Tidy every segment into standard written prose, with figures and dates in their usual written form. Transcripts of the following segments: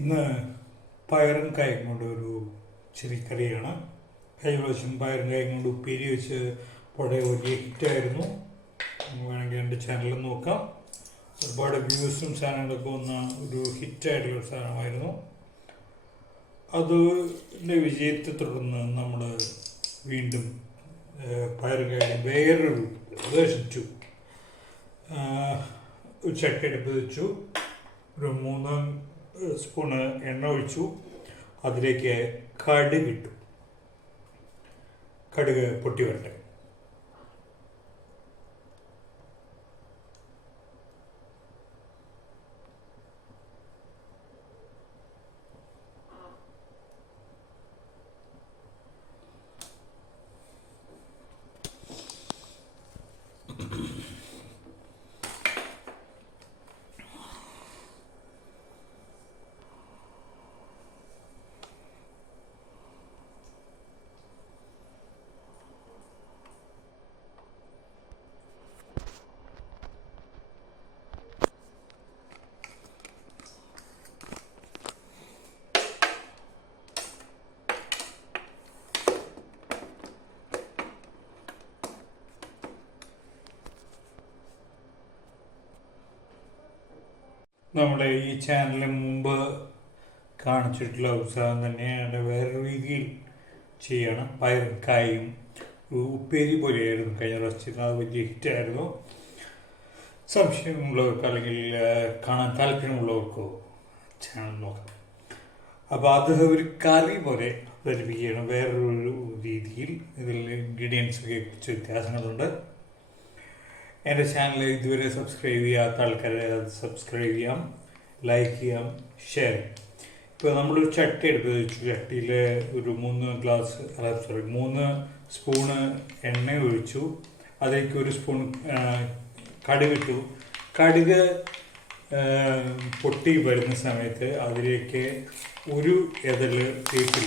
ഇന്ന് പയറും കായും കൊണ്ട് ഒരു ചെറിക്കറിയാണ്. കഴിഞ്ഞ പ്രാവശ്യം പയറും കായും കൊണ്ട് ഉപ്പേരി വെച്ച് വളരെ വലിയ ഹിറ്റായിരുന്നു. വേണമെങ്കിൽ എൻ്റെ ചാനലിൽ നോക്കാം. ഒരുപാട് വ്യൂസും ചാനലൊക്കെ വന്ന ഒരു ഹിറ്റായിട്ടുള്ള സാധനമായിരുന്നു. അതിൻ്റെ വിജയത്തെ തുടർന്ന് നമ്മൾ വീണ്ടും പയറും കായും വേറൊരു വേർഷൻ 2 ഒരു ചട്ടി അടുപ്പ് വെച്ചു. ഒരു 3 സ്പൂണ് എണ്ണ ഒഴിച്ചു. അതിലേക്ക് കടുക് പൊട്ടി വരട്ടെ. നമ്മുടെ ഈ ചാനലിന് മുമ്പ് കാണിച്ചിട്ടുള്ള ഉത്സാഹം തന്നെയാണ് വേറെ രീതിയിൽ ചെയ്യണം. പയറും കായും ഉപ്പേരി പോലെയായിരുന്നു കഴിഞ്ഞ പ്രാവശ്യം. അത് വലിയ ഹിറ്റായിരുന്നു. സംശയമുള്ളവർക്ക് അല്ലെങ്കിൽ കാണാൻ താല്പര്യമുള്ളവർക്കോ ചാനൽ നോക്കാം. അപ്പോൾ അത് ഒരു കറി പോലെ അവതരിപ്പിക്കുകയാണ് വേറൊരു രീതിയിൽ. ഇതിൽ ഇൻഗ്രീഡിയൻസൊക്കെ കുറച്ച് വ്യത്യാസങ്ങളുണ്ട്. എൻ്റെ ചാനൽ ഇതുവരെ സബ്സ്ക്രൈബ് ചെയ്യാത്ത ആൾക്കാരെ അത് സബ്സ്ക്രൈബ് ചെയ്യാം, ലൈക്ക് ചെയ്യാം, ഷെയർ ചെയ്യാം. ഇപ്പോൾ നമ്മളൊരു ചട്ടി എടുത്ത് വെച്ചു. ചട്ടിയിൽ ഒരു 3 സ്പൂണ് എണ്ണ ഒഴിച്ചു. അതിലേക്ക് 1 സ്പൂൺ കടുകിട്ടു. കടുക് പൊട്ടി വരുന്ന സമയത്ത് അതിലേക്ക് ഒരു എതള് വേപ്പില,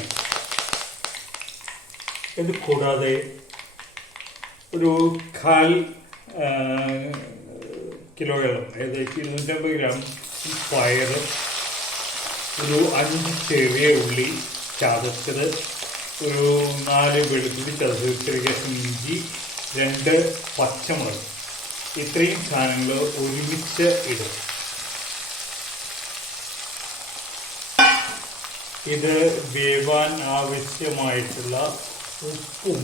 ഇത് കൂടാതെ ഒരു 1/4 കിലോയോളം, ഏകദേശം 250 ഗ്രാം പയർ, ഒരു 5 ചെറിയ ഉള്ളി ചതച്ചത്, ഒരു 4 വെളുത്തുള്ളി ചതച്ചത്, ചെറിയ ഇഞ്ചി, 2 പച്ചമുളക്, ഇത്രയും സാധനങ്ങൾ ഒരുമിച്ച് ഇടും. ഇത് വേവാൻ ആവശ്യമായിട്ടുള്ള ഉപ്പും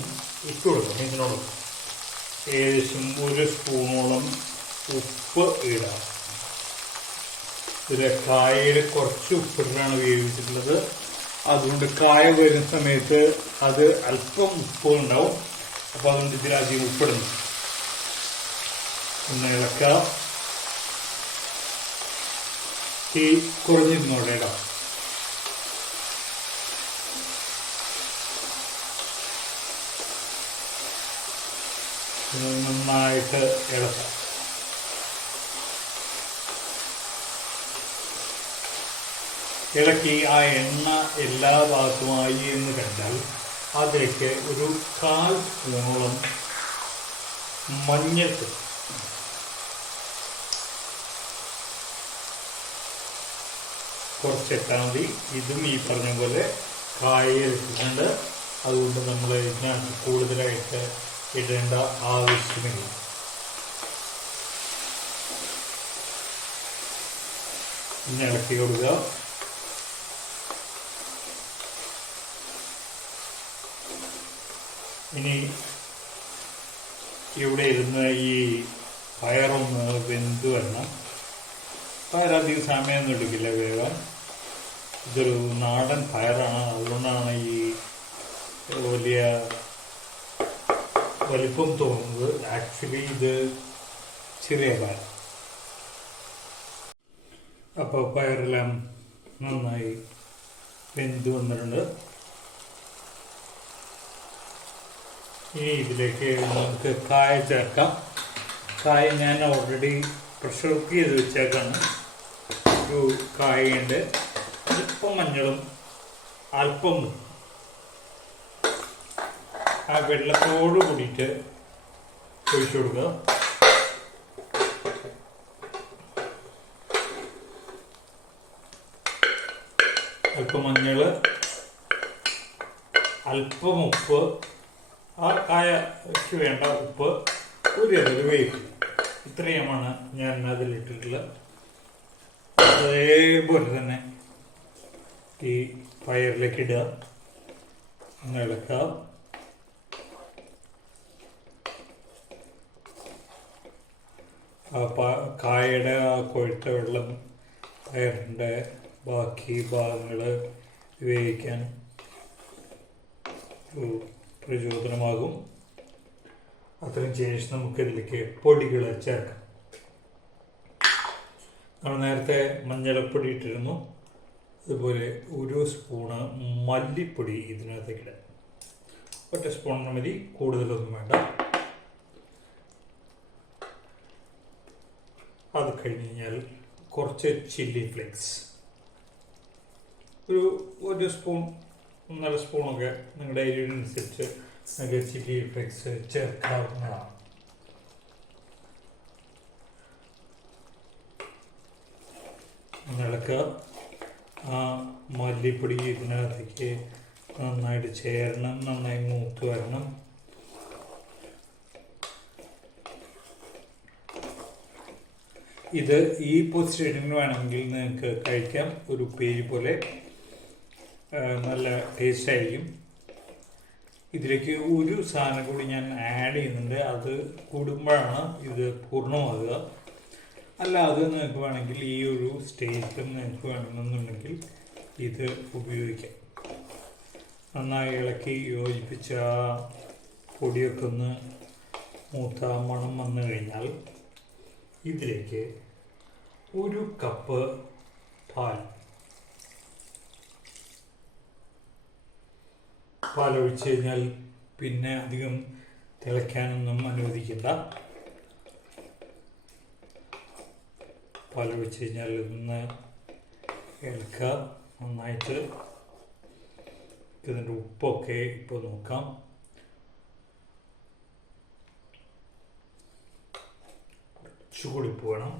ഇട്ട് കൊടുക്കണം. ഇതിനോടൊപ്പം ഏകദേശം 1 സ്പൂണോളം ഉപ്പ് ഇടാം. ഇതിൽ കായയിൽ കുറച്ച് ഉപ്പിട്ടാണ് വേവിച്ചിട്ടുള്ളത്. അതുകൊണ്ട് കായ വരുന്ന സമയത്ത് അത് അല്പം ഉപ്പ് ഉണ്ടാവും. അപ്പോൾ അതുകൊണ്ട് ഇതിലധികം ഉപ്പിടുന്നു. ഒന്ന് ഇളക്കുക. തീ കുറഞ്ഞിരുന്നോടെ ഇടാം. നന്നായിട്ട് ഇളക്കാം. ഇളക്കി ആ എണ്ണ എല്ലാ ഭാഗത്തുമായി എന്ന് കണ്ടാൽ അതിലേക്ക് ഒരു 1/4 സ്പൂണോളം മഞ്ഞൾപ്പൊടി, കുറച്ചിട്ടാൽ മതി. ഇതും ഈ പറഞ്ഞ പോലെ കായലിട്ടുണ്ട്. അതുകൊണ്ട് നമ്മൾ ഇതിനകത്ത് കൂടുതലായിട്ട് ഇടേണ്ട ആവശ്യമില്ല. ഇനി ഇളക്കി കൊടുക്കുക. ഇനി ഇവിടെ ഇരുന്ന് ഈ പയറൊന്ന് വെന്ത് വരണം. പയറധികം സമയമൊന്നും എടുക്കില്ല വേവാൻ. ഇതൊരു നാടൻ പയറാണ്. അതുകൊണ്ടാണ് ഈ വലിയ വലിപ്പം തോന്നുന്നത്. ആക്ച്വലി ഇത് ചെറിയ പയർ. അപ്പോൾ പയറെല്ലാം നന്നായി വെന്ത് വന്നിട്ടുണ്ട്. ഇനി ഇതിലേക്ക് നമുക്ക് കായ ചേർക്കാം. കായ ഞാൻ ഓൾറെഡി പ്രഷർ കുക്ക് ചെയ്ത് വെച്ചേക്കാണ്. ഒരു കായുണ്ട്, അല്പം മഞ്ഞളും അല്പം ആ വെള്ളത്തോട് കൂടിയിട്ട് ഒഴിച്ചു കൊടുക്കുക. ഉണക്കമഞ്ഞൾ, അല്പം ഉപ്പ്, ആ കായക്ക് വേണ്ട ഉപ്പ്, ഒരു വേപ്പ്, ഇത്രയുമാണ് ഞാൻ അതിലിട്ടിട്ടുള്ളത്. അതേപോലെ തന്നെ ഈ പയറിലേക്ക് ഇടുക, ഇളക്കുക. കായയുടെ ആ കൊഴുത്ത വെള്ളം പയറിൻ്റെ ബാക്കി ഭാഗങ്ങൾ വേവിക്കാൻ ഒരു പ്രചോദനമാകും. അത്രയും ശേഷം നമുക്കിതിലേക്ക് പൊടികൾ ചേർക്കാം. നമ്മൾ നേരത്തെ മഞ്ഞൾപ്പൊടി ഇട്ടിരുന്നു, അതുപോലെ ഒരു സ്പൂണ് മല്ലിപ്പൊടി ഇതിനകത്തേക്ക് ഇടാം. ഒറ്റ സ്പൂണിന് മതി, കൂടുതലൊന്നും വേണ്ട. അത് കഴിഞ്ഞ് കഴിഞ്ഞാൽ കുറച്ച് ചില്ലി ഫ്ലേക്സ്, ഒരു സ്പൂൺ 1.5 സ്പൂണൊക്കെ നിങ്ങളുടെ എരിവിനനുസരിച്ച് നിങ്ങൾക്ക് ചില്ലി ഫ്ലേക്സ് ചേർക്കാവുന്നതാണ്. ഇളക്കുക. ആ മല്ലിപ്പൊടി ഇതിനകത്തേക്ക് നന്നായിട്ട് ചേരണം, നന്നായി മൂത്ത് വരണം. ഇത് ഈ പൊസിഷനിൽ വേണമെങ്കിൽ നിങ്ങൾക്ക് കഴിക്കാം, ഒരു ഉപ്പേരി പോലെ നല്ല ടേസ്റ്റ് ആയിരിക്കും. ഇതിലേക്ക് ഒരു സാധനം കൂടി ഞാൻ ആഡ് ചെയ്യുന്നുണ്ട്, അത് കൂടുമ്പോഴാണ് ഇത് പൂർണ്ണമാകുക. അല്ലാതെ നിങ്ങൾക്ക് വേണമെങ്കിൽ ഈ ഒരു സ്റ്റേജിലും നിങ്ങൾക്ക് വേണമെന്നുണ്ടെങ്കിൽ ഇത് ഉപയോഗിക്കാം. നന്നായി ഇളക്കി യോജിപ്പിച്ച ആ പൊടിയൊക്കെ ഒന്ന് മൂത്ത മണം വന്നു കഴിഞ്ഞാൽ ഇതിലേക്ക് 1 കപ്പ് പാലൊഴിച്ച് കഴിഞ്ഞാൽ പിന്നെ അധികം തിളയ്ക്കാനൊന്നും അനുവദിക്കണ്ട. പാലൊഴിച്ച് കഴിഞ്ഞാൽ ഒന്ന് ഇളക്കുക നന്നായിട്ട്. ഇതിൻ്റെ ഉപ്പൊക്കെ ഇപ്പോൾ നോക്കാം. ചൂടിപ്പ് വേണം.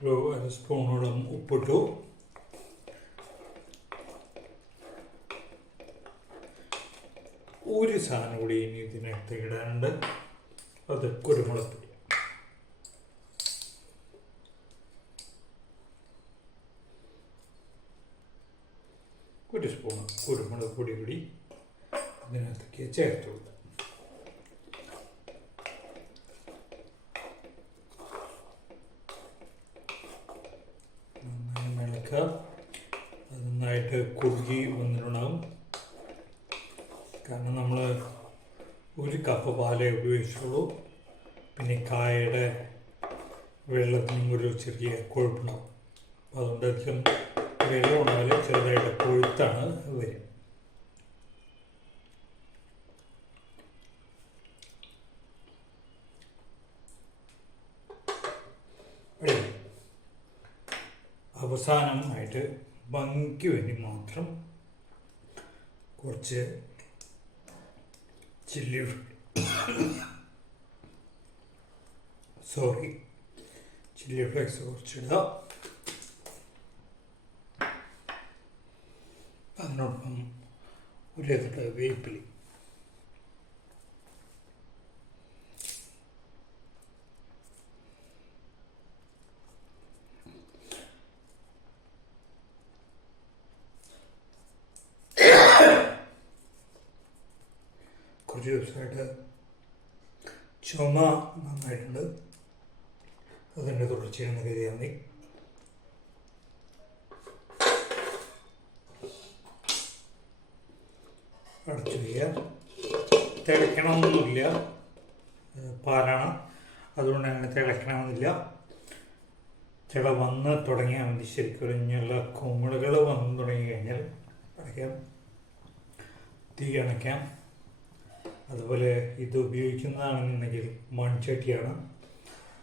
ഒരു 1 സ്പൂണോളം ഉപ്പിട്ടു. ഒരു സാധനം കൂടി ഇനി ഇതിനകത്ത് ഇടാനുണ്ട്, അത് കുരുമുളക് പൊടി. ഒരു സ്പൂൺ കുരുമുളക് പൊടി കൂടി ഇതിനകത്തേക്ക് ചേർത്ത് കൊടുക്കുക. നന്നായി ഇളക്കുക. അത് നന്നായിട്ട് കുറുകി വന്നിട്ടുണ്ടാകും. കാരണം നമ്മൾ 1 കപ്പ് പാലേ ഉപയോഗിച്ചുള്ളൂ. പിന്നെ കായയുടെ വെള്ളത്തിനും ഒരു ചെറിയ കൊഴുപ്പുണ്ടാവും. അപ്പോൾ അതുകൊണ്ട് അധികം വെള്ളം ഉണ്ടായാൽ ചെറുതായിട്ട് കൊഴുത്താണ് വരും. അവസാനമായിട്ട് ഭംഗിക്ക് വേണ്ടി മാത്രം കുറച്ച് ചില്ലി ഫ്ലേക്സ് കുറച്ചിടുക. അതിനോടൊപ്പം ഒരു വേപ്പില. കുറച്ച് ദിവസമായിട്ട് ചുമ നന്നായിട്ടുണ്ട്, അതിൻ്റെ തുടർച്ചയാണെന്ന് കരുതിയാൽ മതി. അടച്ചു വയ്ക്കുക. തിളയ്ക്കണമെന്നൊന്നുമില്ല, പാലാണ്, അതുകൊണ്ട് അങ്ങനെ തിളയ്ക്കണമെന്നില്ല. തിള വന്ന് തുടങ്ങിയാൽ മതി. ശരിക്കും ഇങ്ങനെയുള്ള കുമിളുകൾ വന്ന് തുടങ്ങി കഴിഞ്ഞാൽ അടയ്ക്കാം, തീ അണയ്ക്കാം. അതുപോലെ ഇത് ഉപയോഗിക്കുന്നതാണെന്നുണ്ടെങ്കിൽ മൺചട്ടിയാണ്,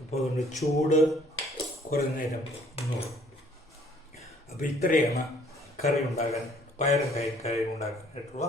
അപ്പോൾ അതുകൊണ്ട് ചൂട് കുറേ നേരം നിന്നോളും. അപ്പോൾ ഇത്രയാണ് കറി ഉണ്ടാകാൻ പയറും കറിയും ഉണ്ടാക്കാനായിട്ടുള്ള